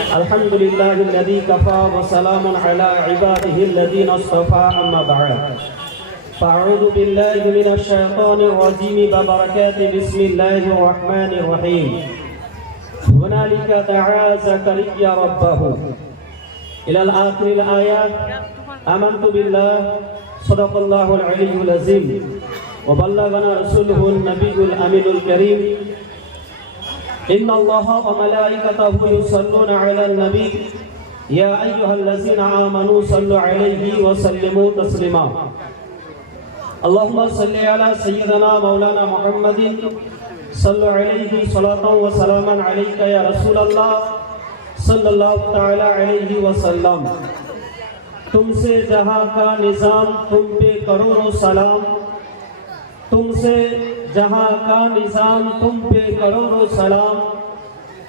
الحمد لله الذي كفى وسلام على عباده الذين اصطفى أما بعد فأعوذ بالله من الشيطان الرجيم وبركاته بسم الله الرحمن الرحيم هنالك دعا زكريا ربه إلى الآخر الآيات آمنت بالله صدق الله العلي العظيم وبلغنا رسوله النبي الأمين الكريم إن الله وملائكته يصلون على النبي يا أيها الذين آمنوا صلوا عليه وسلموا تسليما اللهم صل على سيدنا مولانا محمد صلوا عليه صلاة وسلاما عليك يا رسول الله صلى الله تعالى عليه وسلم तुमसे जहां का निजाम तुम पे करोड़ों सलाम तुमसे जहां का निजाम तुम पे करोड़ों सलाम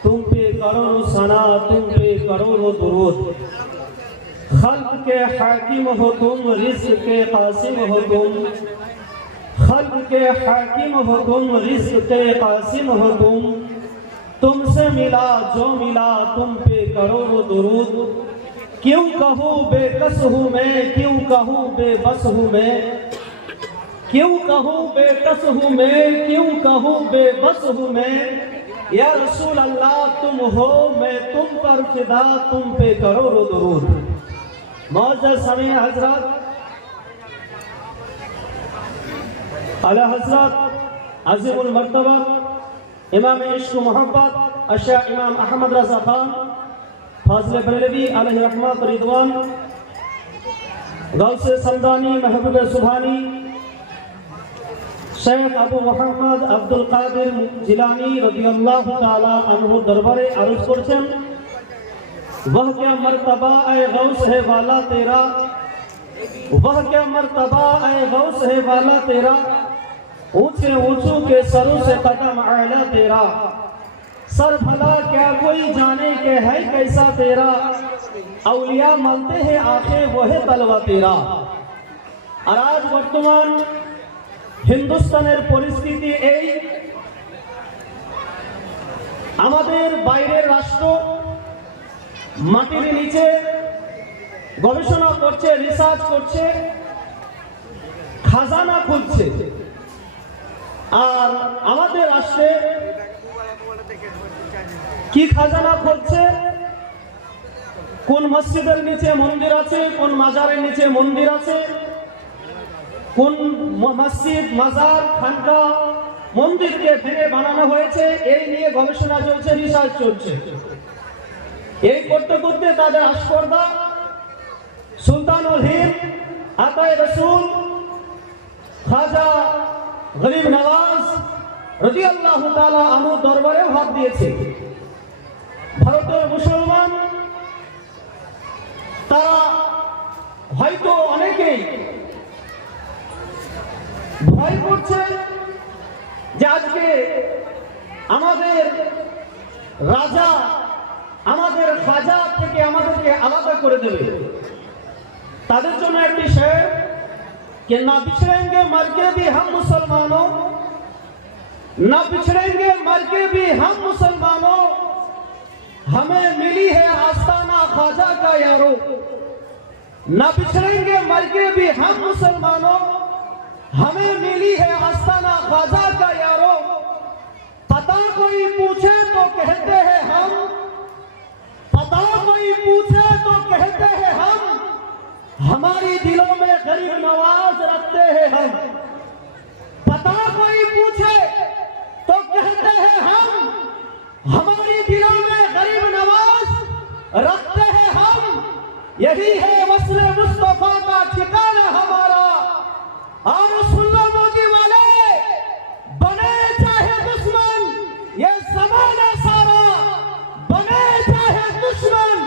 तुम पे करोड़ों सना तुम पे करोड़ों दुरूद खल्क के हाकिम हो तुम रिज़्क़ के कासिम हो तुम खल्क के हाकिम हो तुम रिज़्क़ के कासिम हो तुमसे मिला जो मिला तुम पे करोड़ों दुरूद क्यों कहूँ बेकस हूँ मैं क्यों कहूँ बेबस हूँ मैं क्यों कहूँ बेकस हूँ मैं क्यों कहूँ बेबस हूँ मैं या रसूल अल्लाह तुम हो मैं तुम पर फिदा तुम पे करोड़ों दुरूद मौजूद समय हजरत आला हजरत अज़ीमुल मर्तबा इमाम इश्क मोहब्बत अशा इमाम अहमद रज़ा खान फाज़िल बरेलवी अलैहि रहमत रिदवान गौसे समदानी महबूब सुभानी शेख अबू मोहम्मद अब्दुल कादिर जिलानी रज़ियल्लाहु ताला अन्हु दरबारे अर्ज़ करছেন वह क्या मर्तबा ए गौस है वाला तेरा वह क्या मर्तबा ए गौस है वाला तेरा ऊंचे ऊंचों के सरों से कदम आला तेरा सर भला क्या कोई जाने के है कैसा तेरा औलिया मानते हैं आंखें वो है तलवा तेरा और आज वर्तमान হিন্দুস্তানের পরিস্থিতি এই আমাদের বাইরের রাষ্ট্র মাটির নিচে গবেষণা করছে রিসার্চ করছে খাজানা খুঁজছে আর আমাদের রাষ্ট্রে কি খাজানা খুঁজছে কোন মসজিদের নিচে মন্দির আছে কোন মাজারের নিচে মন্দির আছে কোন মসজিদ মাজার খানকা মন্দিরকে ভেঙে বানানো হয়েছে এই নিয়ে গবেষণা চলছে রিসার্চ চলছে এই করতে করতে তাদের আশকর্দা সুলতানুল হিন্দ আতায়ে রসুল খাজা গরিব নওয়াজ রাদিয়াল্লাহু তাআলা আনহু দরবারে হাত দিয়েছে ভারতের মুসলমান তারা হয়তো অনেকেই ভয় করছে যে আজকে আমাদের রাজা আমাদের খাজা থেকে আমাদেরকে আলাদা করে দেবে তাদের জন্য একটি শের कि ना बिछड़ेंगे मर के भी हम मुसलमानों ना बिछड़ेंगे मर के भी हम मुसलमानों हमें मिली है आस्ताना खाजा का यारो ना बिछड़ेंगे मर के भी हम मुसलमानों हमें मिली है आस्ताना खाजा का यारो पता कोई पूछे तो कहते हैं हम पता कोई पूछे तो कहते हैं हम हमारी दिलों में गरीब नवाज रखते हैं हम पता कोई पूछे तो कहते हैं हम हमारी दिलों में गरीब नवाज रखते हैं हम यही है वस्ल मुस्तफा का ठिकाना हमारा और सुन्नो मोदी वाले बने चाहे दुश्मन ये जमाना सारा बने चाहे दुश्मन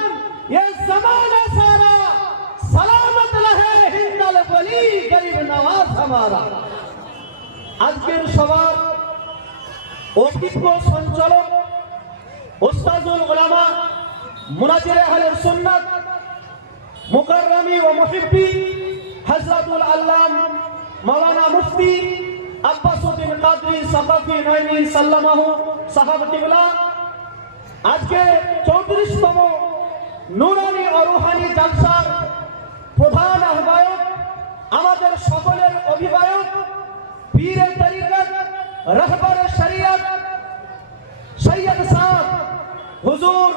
ये जमाना सारा सलामत रहे हिंदल वली गरीब नवाज हमारा আজকের সভার অভিজ্ঞ সঞ্চালক উস্তাজুল উলামা মুনাজির আহলে সুন্নাত মুকাররমি ও মুহিব্বি হযরতুল আল্লাম মাওলানা মুফতি আব্বাসউদ্দিন কাদরি সাকাফি নয়নি সাল্লামাহু সাহাব কিবলা আজকে 34তম নুরানি ও রুহানি জালসার প্রধান আহ্বায়ক, আমাদের সকলের অভিভাবক, পীরে তরিকত, রাহবারে শরিয়ত সৈয়দ সাহেব হুজুর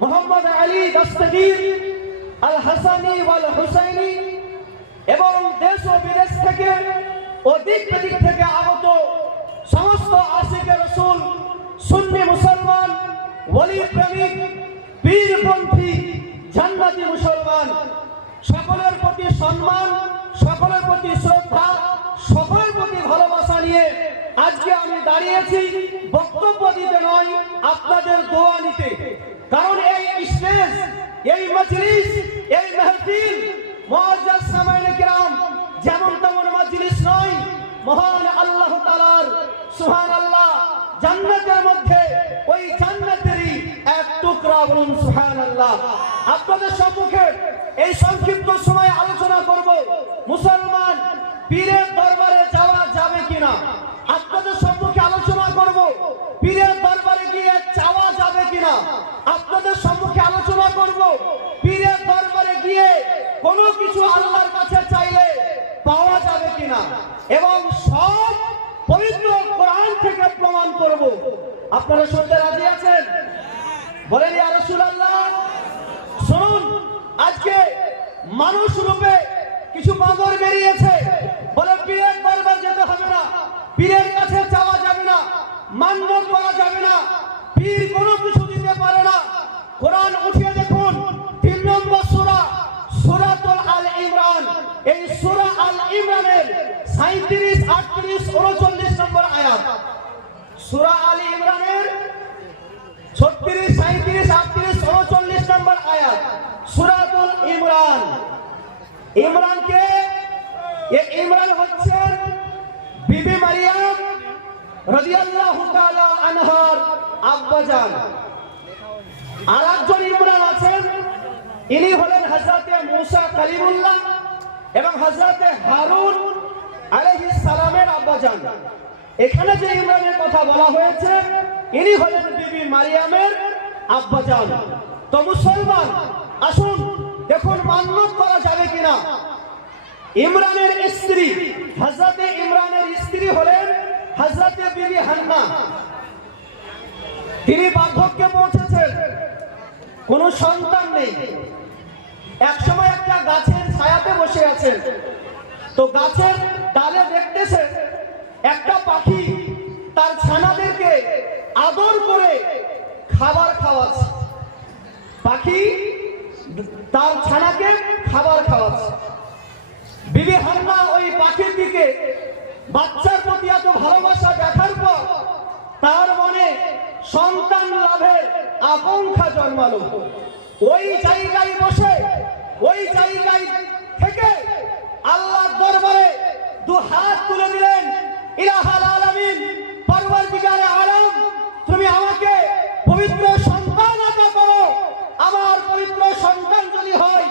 মোহাম্মদ আলী দস্তগীর আল হাসানি ওয়াল হুসাইনি এবং দেশ ও বিদেশ থেকে ও দিক বিদিক থেকে আগত সমস্ত আশিকে রাসূল, সুন্নি মুসলমান, ওলি প্রেমিক, পীরপন্থী, জান্নাতি মুসলমান, সকলের প্রতি সম্মান, সকলের প্রতি শ্রদ্ধা, সকলের প্রতি ভালোবাসা নিয়ে আজকে আমি দাঁড়িয়েছি বক্তব্য দিতে নয়, আপনাদের দোয়া নিতে। কারণ এই স্টেজ, এই মজলিস, এই মাহফিল মুআজ্জাজ সামাইনে কিরাম যেমন তেমন মজলিস নয়, মহান আল্লাহ তাআলার সুবহানাল্লাহ জান্নাতের মধ্যে ওই জান্নাতেরই এক টুকরা, বলুন সুবহানাল্লাহ। আপনাদের সম্মুখে এই সংক্ষিপ্ত সময় আলোচনা করব মুসলমান পীরের দরবারে যাওয়া যাবে কিনা। আপনাদের সম্মুখে আলোচনা করব পীরের দরবারে গিয়ে চাওয়া যাবে কিনা। আপনাদের সম্মুখে আলোচনা করব পীরের দরবারে গিয়ে কোনো কিছু আল্লাহর কাছে চাইলে পাওয়া যাবে কিনা, এবং সব পবিত্র কোরআন থেকে প্রমাণ করব। আপনারা শুনতে রাজি আছেন? বলেন ইয়া রাসূলুল্লাহ। শুনুন, আজকে মানুষ রূপে কিছু বাঁদর বেরিয়েছে, বলে পীরের দরবার যেতে হবে না, পীরের কাছে যাওয়া যাবে না, মান্যত করা যাবে না, পীর কোনো কিছু দিতে পারে না। কোরআন উঠিয়ে দেখুন 3 নম্বর সূরা, সূরাতুল আল ইমরান। এই সূরা আল ইমরানের 37, 38, 39 নম্বর আয়াত। সূরা আল ইমরানের 36, 37, 38, 39 নম্বর আয়াত। সূরাতুল ইমরান। ইমরান কে? এই ইমরান হচ্ছেন বিবি মারিয়াম রাদিয়াল্লাহু তাআলা আনহার আব্বাজান। আর একজন ইমরান আছেন, ইনি হলেন হযরতে মুসা কালিমুল্লাহ এবং হযরতে হারুন আলাইহিস সালামের আব্বাজান। এখানে যে ইমরানের কথা বলা হয়েছে, ইনি হলেন বিবি মারিয়ামের আব্বাজান। তো মুসলমান আসুন দেখুন মান্যত করা যাবে কিনা। ইমরানের স্ত্রী, হযরতে ইমরানের স্ত্রী হলেন হযরতে বিবি হান্না। তিনি বার্ধক্যে পৌঁছেছেন, কোনো সন্তান নেই। একসময় একটা গাছের ছায়াতে বসে আছেন, তো গাছের ডালে দেখতেছে একটা পাখি তার ছানাদেরকে আদর করে খাবার খাওয়াচ্ছে। পাখি তার ছানাকে খাবার খাওয়াচ্ছে। বিবি হান্না ওই পাখির দিকে বাচ্চার প্রতি এত ভালোবাসা দেখার পর তার মনে সন্তান লাভের আকাঙ্ক্ষা জন্মালো। ওই জায়গায় বসে, ওই জায়গায় থেকে আল্লাহর দরবারে 2 হাত তুলে দিলেন, ইলাহাল আলামিন, পরওয়ারদিগারে আলম, তুমি আমাকে পবিত্র সন্তান আতা করো। আমার পবিত্র সন্তান যদি হয়,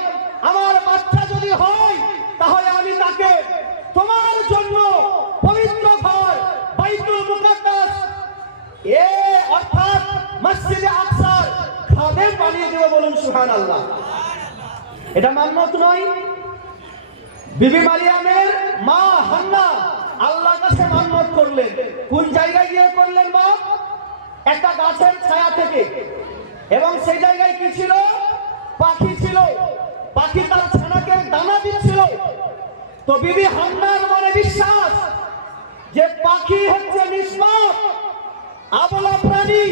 আমার বাচ্চা যদি হয়, তাহলে আমি তাকে তোমার জন্য পবিত্র ঘর বাইতুল মুকাদ্দাস অর্থাৎ মসজিদে আকসার খাদেম বানিয়ে দেব। বলুন সুবহানাল্লাহ। এটা মান্যত নয়। বিবি মারিয়ামের মা হান্না আল্লাহর কাছে মান্যত করলেন। কোন জায়গায় গিয়ে করলেন মা? একটা গাছের ছায়া থেকে। এবং সেই জায়গায় কি ছিল? পাখি ছিল। পাখি তার ছানাকে দানা দিচ্ছিল। তো বিবি হান্নার মনে বিশ্বাস যে পাখি হচ্ছে নিষ্পাপ, আবলা প্রাণী,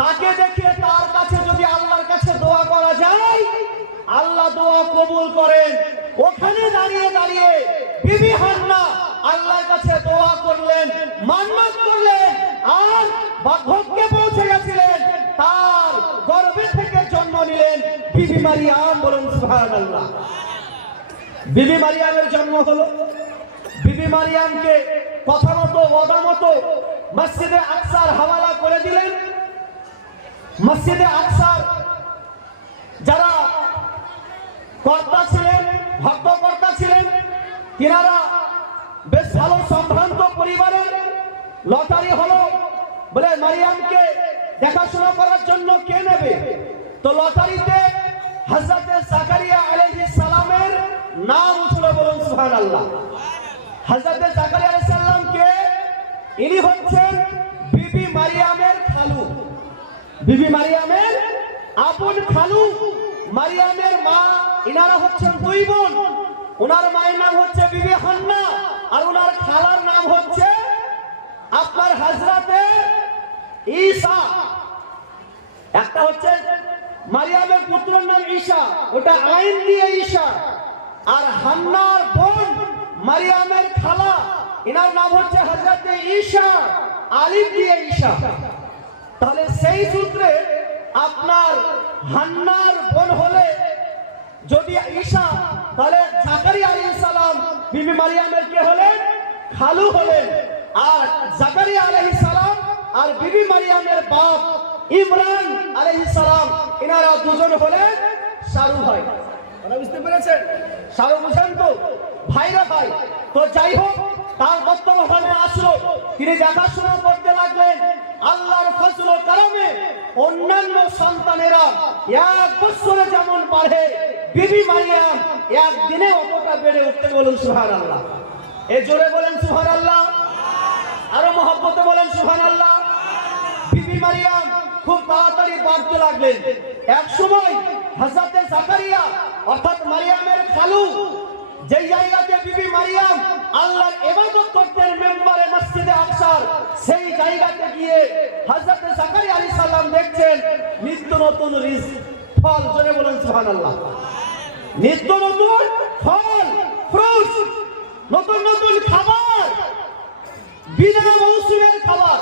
তাকে দেখে তার কাছে যদি আল্লাহর কাছে দোয়া করা যায়, আল্লাহ দোয়া কবুল করেন। ওখানে দাঁড়িয়ে দাঁড়িয়ে বিবি হান্না আল্লাহর কাছে দোয়া করলেন, মান্যত করলেন, আর বার্ধক্যে পৌঁছে গেছিলেন। তার গর্ভে থেকে জন্ম নিলেন বিবি মারিয়াম। বলুন সুবহানাল্লাহ। বিবি মারিয়ামের জন্ম হলো। বিবি মারিয়ামকে কথা মতো ওয়াদা মতো মসজিদে আকসার হাওয়ালা করে দিলেন। মসজিদে আকসার যারা কর্তা ছিলেন, ভক্তকর্তা ছিলেন, তিনারা বেশ ভালো সম্ভ্রান্ত পরিবারের। লটারি হলো বলে মারিয়ামকে দেখাশোনা করার জন্য কে নেবে? তো লটারিতে হযরত জাকারিয়া আলাইহিস সালামের নাম উঠলো, বলুন সুবহানাল্লাহ। হযরত জাকারিয়া আলাইহিস সালাম কে? ইনি হচ্ছেন বিবি মারিয়ামের খালু, বিবি মারিয়ামের আপন খালু। মারিয়ামের মা, ইনারা হচ্ছেন দুই বোন। ওনার মায়ের নাম হচ্ছে বিবি হান্না, আর ওনার খালার নাম হচ্ছে আপনার হযরতে ঈসা। একটা হচ্ছে মারিয়ামের পুত্রের নাম ঈসা, ওটা আইন দিয়ে ঈসা। আর হান্নার বোন মারিয়ামের খালা, এনার নাম হচ্ছে হযরতে ঈসা, আলিফ দিয়ে ঈসা। তাহলে সেই সূত্রে আপনার হান্নার বোন হলে যদি ঈসা, তাহলে জাকারিয়া আলাইহিস সালাম বিবি মারিয়ামের কে হলেন? খালু হলেন। আর জাকারিয়া আলাইহিস সালাম আর বিবি মারিয়ামের বাপ ইমরান আলাইহিস সালাম, এনারা দুজন হলেন শারু ভাই। আপনারা বুঝতে পেরেছেন? শারু বুঝেন তো? ভাইরা ভাই। তো যাই হোক, তার বর্তমানে আসলো, তিনি দেখাশোনা করতে লাগলেন। আল্লাহর ফজল ও করমে অন্যান্য সন্তানেরা এক বছরে যেমন বাড়ে, বিবি মারিয়াম একদিনে অতটা বেড়ে উঠতে, বলুন সুবহানাল্লাহ। এই জোরে বলেন সুবহানাল্লাহ, আরো মহব্বতে বলেন সুবহানাল্লাহ। বিবি মারিয়াম খুব তাড়াতাড়ি বাড়তে লাগলেন। এক সময় হযরতে জাকারিয়া অর্থাৎ মারিয়ামের খালু, যেই জায়গাতে বিবি মারিয়াম আল্লাহর ইবাদত করতেন মেম্বারে মসজিদে আকসার, সেই জায়গাতে গিয়ে হযরতে জাকারিয়া আলাইহিস সালাম দেখছেন নিত্য নতুন রিজক, ফল। জোরে বলুন সুবহানাল্লাহ। নিত্য নতুন ফল, ফ্রুটস, নতুন নতুন খাবার, বিনা মৌসুমের খাবার।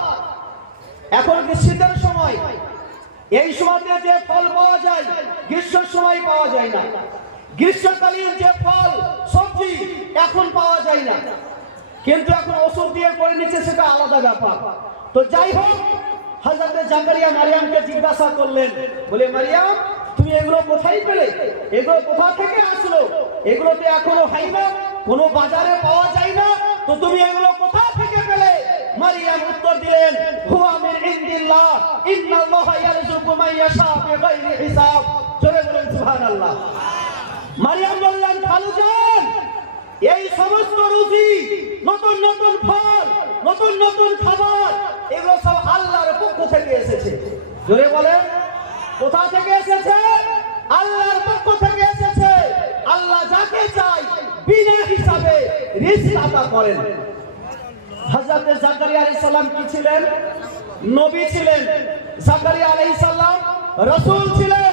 এখন শীতের সময়, এই সময়তে যে ফল পাওয়া যায় গ্রীষ্মের সময় পাওয়া যায় না। গ্রীষ্মকালীন যে ফল সবজি এখন পাওয়া যায় না, কিন্তু এখন ওষুধ দিয়ে করে নিচ্ছে, সেটা আলাদা ব্যাপার। তো যাই হোক, হযরতে জাকারিয়া মারিয়ামকে জিজ্ঞাসা করলেন, বলে মারিয়াম তুমি এগুলো কোথায় পেলে? এগুলো কোথা থেকে আসলো? এগুলো তো এখনো হয় না, কোনো বাজারে পাওয়া যায় না, তো তুমি এগুলো কোথা থেকে পেলে? মারিয়াম উত্তর দিলেন, হুয়া মিন ইনদিল্লাহ, ইন্নাল্লাহা ইয়ারযুকু মান ইয়াশা বিগাইরি হিসাব। জোরে বলেন সুবহানাল্লাহ। মারিয়াম বললেন, খালুজান, এই সমস্ত রুজি, নতুন নতুন ফল, নতুন নতুন খাবার, এগুলো সব আল্লাহর পক্ষ থেকে এসেছে। জোরে বলেন, কোথা থেকে এসেছে? আল্লাহর পক্ষ থেকে এসেছে। আল্লাহ যাকে চায় বিনা হিসাবে রিজিক আতা করেন। হযরতে জাকারিয়া আলাইহিস সালাম কি ছিলেন? নবী ছিলেন। জাকারিয়া আলাইহিস সালাম রাসূল ছিলেন,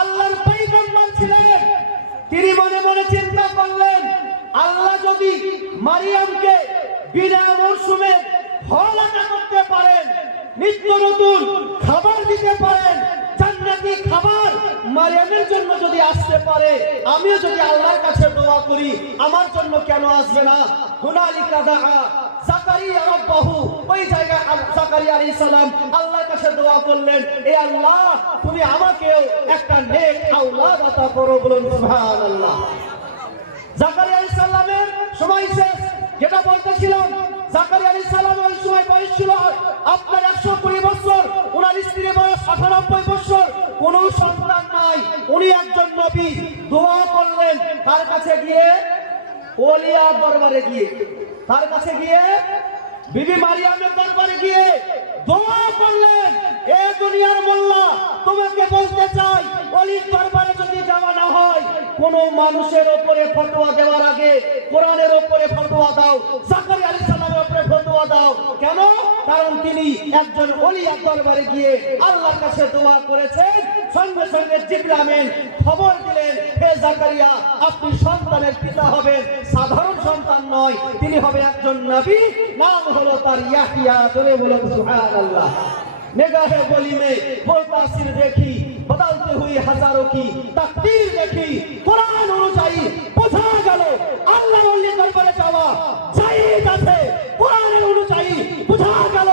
আল্লাহর পয়গম্বর ছিলেন। তিনি মনে মনে চিন্তা করলেন, আল্লাহ যদি মারিয়ামকে বিনা মৌসুমে ফল আতা করতে পারেন, নিত্য নতুন খাবার দিতে পারেন, জান্নাতি খাবার মারিয়ামের জন্য যদি আসতে পারে, আমিও যদি আল্লাহর কাছে দোয়া করি, আমার জন্য কেন আসবে না? হুনালিকা দাআ জাকারিয়া রাব্বাহু, ওই জায়গায় জাকারিয়া আলাইহিস সালাম আল্লাহর কাছে দোয়া করলেন, এ আল্লাহ তুমি আমাকেও একটা নেক আওলাদ আতা করো, বলুন সুবহানাল্লাহ। জাকারিয়া আলাইহিস সালামের সময় শেষ। যেটা বলতেছিলাম, জাকারিয়া আলাইহিস সালামের ওই সময় বয়স ছিল আপনার 120 বছর, ওনার স্ত্রীর বয়স 98 বছর, কোনো সন্তান নাই। উনি একজন নবী। দোয়া করলেন তার কাছে গিয়ে, ওলিয়া দরবারে গিয়ে, তার কাছে গিয়ে, বিবি মারিয়ামের দরবারে গিয়ে দোয়া করলেন, এ দুনিয়ার মোল্লা, তোমাকে বলতে চাই, ওলির দরবারে যদি যাওয়া না হয়, কোন মানুষের উপরে ফতোয়া দেওয়ার আগে কোরআনের উপরে ফতোয়া দাও, জাকারিয়া আলাইহিস সালামের উপরে ফতোয়া দাও। কেন? কারণ তিনি একজন ওলির দরবারে গিয়ে আল্লাহর কাছে দোয়া করেছেন। সঙ্গে সঙ্গে জিবরিল আমিন খবর দিলেন, হে জাকারিয়া, আপনি সন্তানের পিতা হবেন, সাধারণ সন্তান নয়, তিনি হবে একজন নবী, নাম হলো তার ইয়াহিয়া। জোরে বলুন সুবহানাল্লাহ। निगाह गोली में वो तासीर देखी, बदलते हुई हजारों की तकदीर देखी। कुरान অনুযায়ী বোঝা গেল আল্লাহর ওলি দরবারে যাওয়া জায়েজ আছে। কুরআন অনুযায়ী বোঝা গেল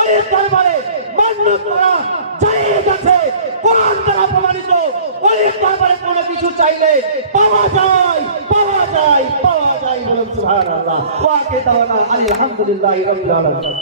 ওই দরবারে মান্নত করা জায়েজ আছে। কুরআন দ্বারা প্রমাণিত ওই দরবারে কোনো কিছু চাইলে পাওয়া যায়, পাওয়া যায়, পাওয়া যায়। বলুন সুবহানাল্লাহ। ওয়া কে তাওয়ানা আলহামদুলিল্লাহি রাব্বিল আলামিন।